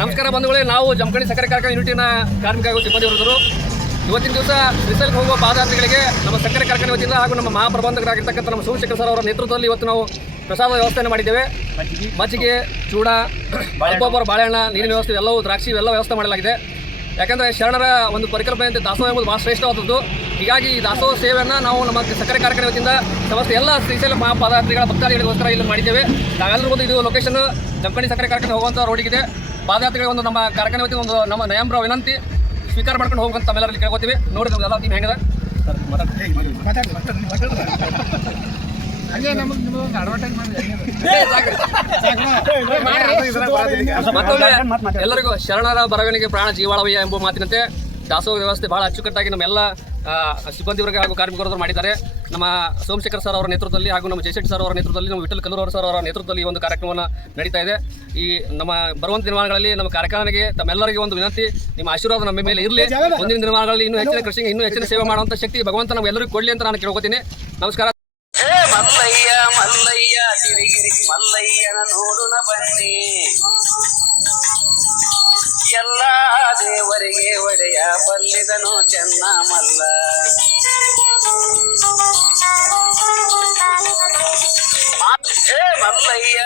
ನಮಸ್ಕಾರ ಬಂಧುಗಳೇ, ನಾವು ಜಮಖಂಡಿ ಸಕ್ಕರೆ ಕಾರ್ಖಾನೆ ಯೂನಿಟಿನ ಕಾರ್ಮಿಕ ಹಾಗೂ ಸಿಬ್ಬಂದಿ ವರ್ಗದವರು ಇವತ್ತಿನ ದಿವಸ ಶ್ರೀಶೈಲಕ್ಕೆ ಹೋಗುವ ಪಾದಯಾತ್ರಿಗಳಿಗೆ ನಮ್ಮ ಸಕ್ಕರೆ ಕಾರ್ಖಾನೆ ವತಿಯಿಂದ ಹಾಗೂ ನಮ್ಮ ಮಹಾಪ್ರಬಂಧಕರಾಗಿರ್ತಕ್ಕಂಥ ನಮ್ಮ ಸೋಮಶೇಖರ್ ಸರ್ ಅವರ ನೇತೃತ್ವದಲ್ಲಿ ಇವತ್ತು ನಾವು ಪ್ರಸಾದ ವ್ಯವಸ್ಥೆಯನ್ನು ಮಾಡಿದ್ದೇವೆ. ಮಜ್ಜಿಗೆ, ಚೂಡ, ಅಲ್ಪೋಪರ ಬಾಳೆಹಣ್ಣ, ನೀರಿನ ವ್ಯವಸ್ಥೆ ಎಲ್ಲವೂ, ದ್ರಾಕ್ಷಿ ಎಲ್ಲ ವ್ಯವಸ್ಥೆ ಮಾಡಲಾಗಿದೆ. ಯಾಕಂದರೆ ಶರಣರ ಒಂದು ಪರಿಕಲ್ಪನೆಯಂತೆ ದಾಸೋಹ ಎಂಬುದು ಭಾಳ ಶ್ರೇಷ್ಠವಾದದ್ದು. ಹೀಗಾಗಿ ಈ ದಾಸೋಹ ಸೇವೆಯನ್ನು ನಾವು ನಮ್ಮ ಸಕ್ಕರೆ ಕಾರ್ಖಾನೆ ವತಿಯಿಂದ ಸಮಸ್ತ ಎಲ್ಲ ಶ್ರೀಶೈಲ ಮಹಾಪಾದಯಾತ್ರಿಗಳ ಭಕ್ತಾದಿಗಳಿಗೋಸ್ಕರ ಇಲ್ಲಿ ಮಾಡಿದ್ದೇವೆ. ನಾವೆಲ್ಲರೂ ಒಂದು ಇದು ಲೊಕೇಶನ್ ಜಮಖಂಡಿ ಸಕ್ಕರೆ ಕಾರ್ಖಾನೆ ಹೋಗುವಂಥ ರೋಡಿಗಿದೆ. ಪಾದಯಾತ್ರಿಗಳ ಒಂದು ನಮ್ಮ ಕಾರ್ಖಾನೆ ವತಿಯಿಂದ ಒಂದು ನಮ್ಮ ನಯಂಬ್ರ ವಿನಂತಿ ಸ್ವೀಕಾರ ಮಾಡ್ಕೊಂಡು ಹೋಗುವಂತ ತಮ್ಮೆಲ್ಲರಲ್ಲಿ ಕೇಳ್ಕೊತೀವಿ. ನೋಡಿ ನಮ್ಗೆಲ್ಲ ಟೀಮ್ ಹೆಂಗಿದೆ ಮತ್ತೊಮ್ಮೆ ಎಲ್ಲರಿಗೂ ಶರಣರ ಬರವಣಿಗೆ ಪ್ರಾಣ ಜೀವಾಳವಯ್ಯ ಎಂಬ ಮಾತಿನಂತೆ ದಾಸೋಹ ವ್ಯವಸ್ಥೆ ಬಹಳ ಅಚ್ಚುಕಟ್ಟಾಗಿ ನಮ್ಮೆಲ್ಲ ಸಿಬ್ಬಂದಿ ವರ್ಗ ಹಾಗೂ ಕಾರ್ಮಿಕರು ಮಾಡಿದ್ದಾರೆ. ನಮ್ಮ ಸೋಮಶೇಖರ್ ಸರ್ ಅವರ ನೇತೃತ್ವದಲ್ಲಿ ಹಾಗೂ ನಮ್ಮ ಜಯಶೆಟ್ಟಿ ಸರ್ ಅವರ ನೇತೃತ್ವದಲ್ಲಿ, ನಮ್ಮ ವಿಠಲ್ ಕಲ್ಲೂರು ಸರ್ ಅವರ ನೇತೃತ್ವದಲ್ಲಿ ಈ ಒಂದು ಕಾರ್ಯಕ್ರಮವನ್ನು ನಡೀತಾ ಇದೆ. ಈ ನಮ್ಮ ಬರುವಂಥ ದಿನಮಾನಗಳಲ್ಲಿ ನಮ್ಮ ಕಾರ್ಖಾನೆಗೆ ತಮ್ಮೆಲ್ಲರಿಗೆ ಒಂದು ವಿನಂತಿ, ನಿಮ್ಮ ಆಶೀರ್ವಾದ ನಮ್ಮ ಮೇಲೆ ಇರಲಿ. ಮುಂದಿನ ದಿನಮಾನಗಳಲ್ಲಿ ಇನ್ನೂ ಹೆಚ್ಚಿನ ಕೃಷಿಗೆ ಇನ್ನೂ ಹೆಚ್ಚಿನ ಸೇವೆ ಮಾಡುವಂಥ ಶಕ್ತಿ ಭಗವಂತ ನಮ್ಮೆಲ್ಲರಿಗೂ ಕೊಡಲಿ ಅಂತ ನಾನು ಕೇಳ್ಕೊತೀನಿ. ನಮಸ್ಕಾರ. ಮಲ್ಲಯ್ಯ ಮಲ್ಲಯ್ಯ ತಿರುಗಿರಿ ಮಲ್ಲಯ್ಯನ ನೋಡುನ ಬನ್ನಿ, ಎಲ್ಲ ದೇವರಿಗೆ ಒಡೆಯ ಬಲ್ಲಿದನು ಚೆನ್ನ ಮಲ್ಲ. ಮಲ್ಲಯ್ಯ